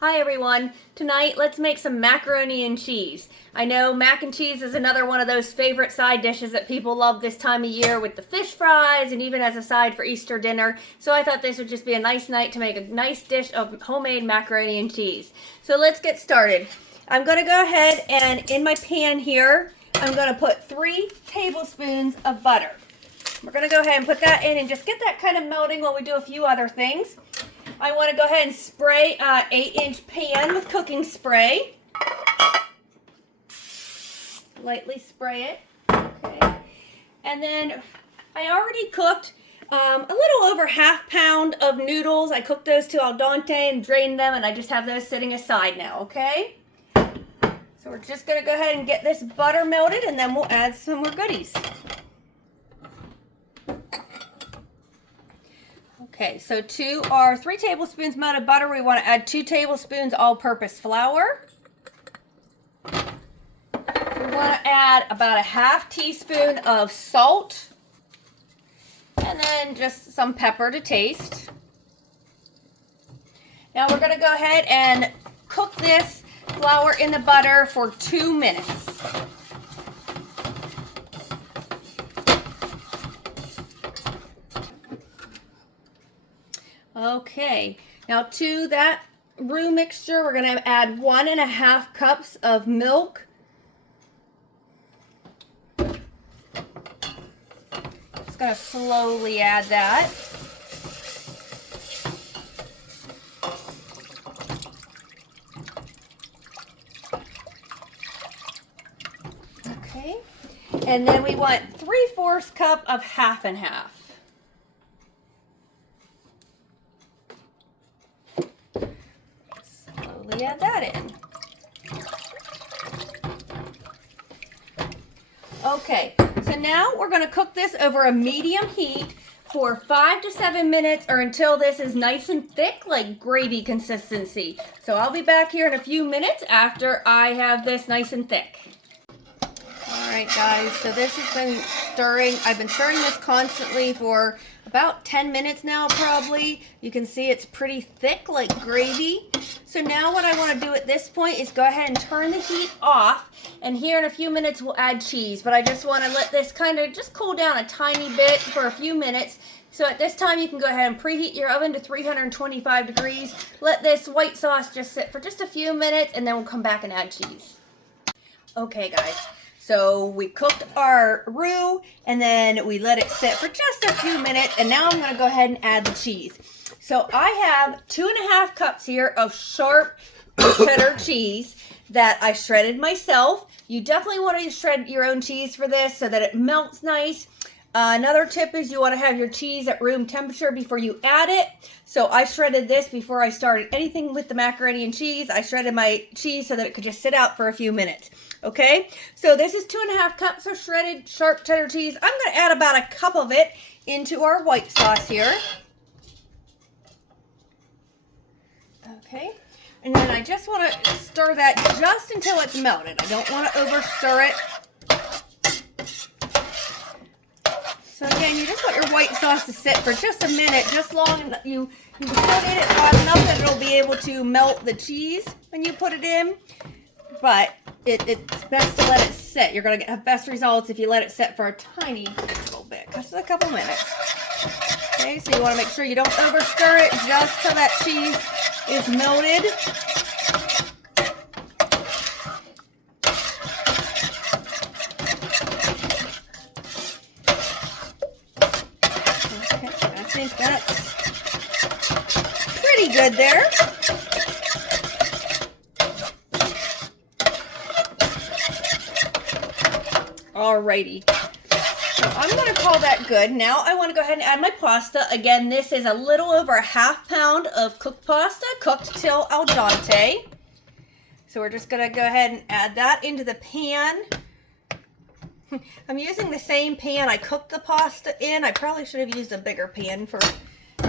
Hi everyone. Tonight let's make some macaroni and cheese. I know mac and cheese is another one of those favorite side dishes that people love this time of year with the fish fries and even as a side for Easter dinner. So I thought this would just be a nice night to make a nice dish of homemade macaroni and cheese. So let's get started. I'm going to go ahead and in my pan here, I'm going to put 3 tablespoons of butter. We're going to go ahead and put that in and just get that kind of melting while we do a few other things. I want to go ahead and spray an 8-inch pan with cooking spray. Lightly spray it. Okay. And then I already cooked a little over ½ pound of noodles. I cooked those to al dente and drained them, and I just have those sitting aside now, okay? So we're just going to go ahead and get this butter melted, and then we'll add some more goodies. Okay, so to our 3 tablespoons melted butter, we want to add 2 tablespoons all-purpose flour. We want to add about a ½ teaspoon of salt. And then just some pepper to taste. Now we're going to go ahead and cook this flour in the butter for 2 minutes. Okay, now to that roux mixture, we're going to add 1½ cups of milk. Just going to slowly add that. Okay, and then we want 3/4 cup of half and half. Add that in. Okay, so now we're going to cook this over a medium heat for 5 to 7 minutes or until this is nice and thick, like gravy consistency. So I'll be back here in a few minutes after I have this nice and thick. Alright guys, so this has been stirring. I've been stirring this constantly for about 10 minutes now probably. You can see it's pretty thick like gravy. So now what I want to do at this point is go ahead and turn the heat off, and here in a few minutes we'll add cheese, but I just want to let this kind of just cool down a tiny bit for a few minutes. So at this time you can go ahead and preheat your oven to 325 degrees. Let this white sauce just sit for just a few minutes and then we'll come back and add cheese. Okay guys. So we cooked our roux and then we let it sit for just a few minutes, and now I'm going to go ahead and add the cheese. So I have 2½ cups here of sharp cheddar cheese that I shredded myself. You definitely want to shred your own cheese for this so that it melts nice. Another tip is you want to have your cheese at room temperature before you add it. So I shredded this before I started anything with the macaroni and cheese. I shredded my cheese so that it could just sit out for a few minutes. Okay, so this is 2½ cups of shredded sharp cheddar cheese. I'm going to add about a cup of it into our white sauce here. Okay, and then I just want to stir that just until it's melted. I don't want to over stir it. So again, you just want your white sauce to sit for just a minute, just long enough. You put it hot enough that it'll be able to melt the cheese when you put it in. But it's best to let it sit. You're going to have best results if you let it sit for a tiny little bit, just a couple minutes. Okay, so you want to make sure you don't over stir it, just till that cheese is melted. Okay, I think that's pretty good there. Alrighty, so I'm going to call that good. Now I want to go ahead and add my pasta. Again, this is a little over a ½ pound of cooked pasta, cooked till al dente. So we're just going to go ahead and add that into the pan. I'm using the same pan I cooked the pasta in. I probably should have used a bigger pan for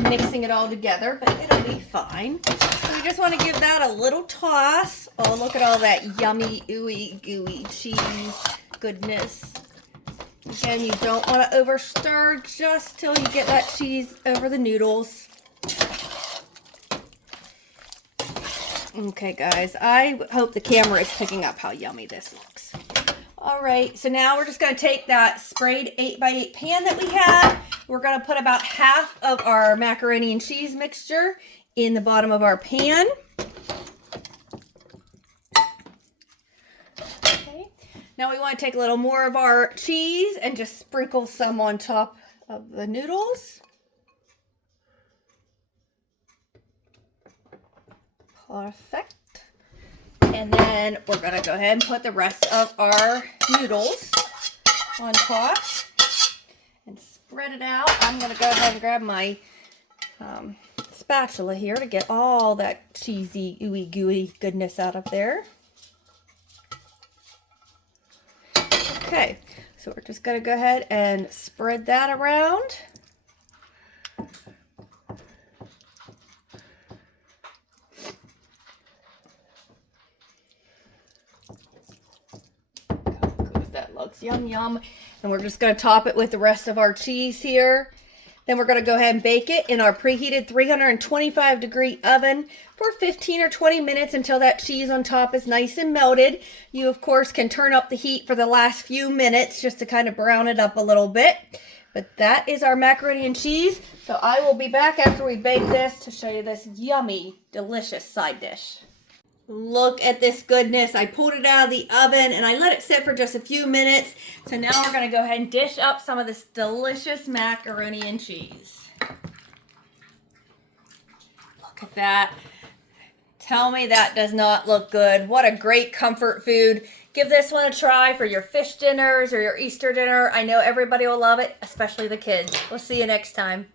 mixing it all together, but it'll be fine. So we just want to give that a little toss. Oh, look at all that yummy, ooey, gooey cheese goodness. Again, you don't want to over stir just till you get that cheese over the noodles. Okay, guys, I hope the camera is picking up how yummy this looks. All right, so now we're just going to take that sprayed 8x8 pan that we have. We're going to put about half of our macaroni and cheese mixture in the bottom of our pan. Okay, now we want to take a little more of our cheese and just sprinkle some on top of the noodles. Perfect. And then we're going to go ahead and put the rest of our noodles on top and spread it out. I'm going to go ahead and grab my spatula here to get all that cheesy, ooey gooey goodness out of there. Okay, so we're just going to go ahead and spread that around. That looks yum yum. And we're just going to top it with the rest of our cheese here. Then we're going to go ahead and bake it in our preheated 325-degree oven for 15 or 20 minutes until that cheese on top is nice and melted. You, of course, can turn up the heat for the last few minutes just to kind of brown it up a little bit. But that is our macaroni and cheese. So I will be back after we bake this to show you this yummy, delicious side dish. Look at this goodness. I pulled it out of the oven and I let it sit for just a few minutes. So now we're going to go ahead and dish up some of this delicious macaroni and cheese. Look at that. Tell me that does not look good. What a great comfort food. Give this one a try for your fish dinners or your Easter dinner. I know everybody will love it, especially the kids. We'll see you next time.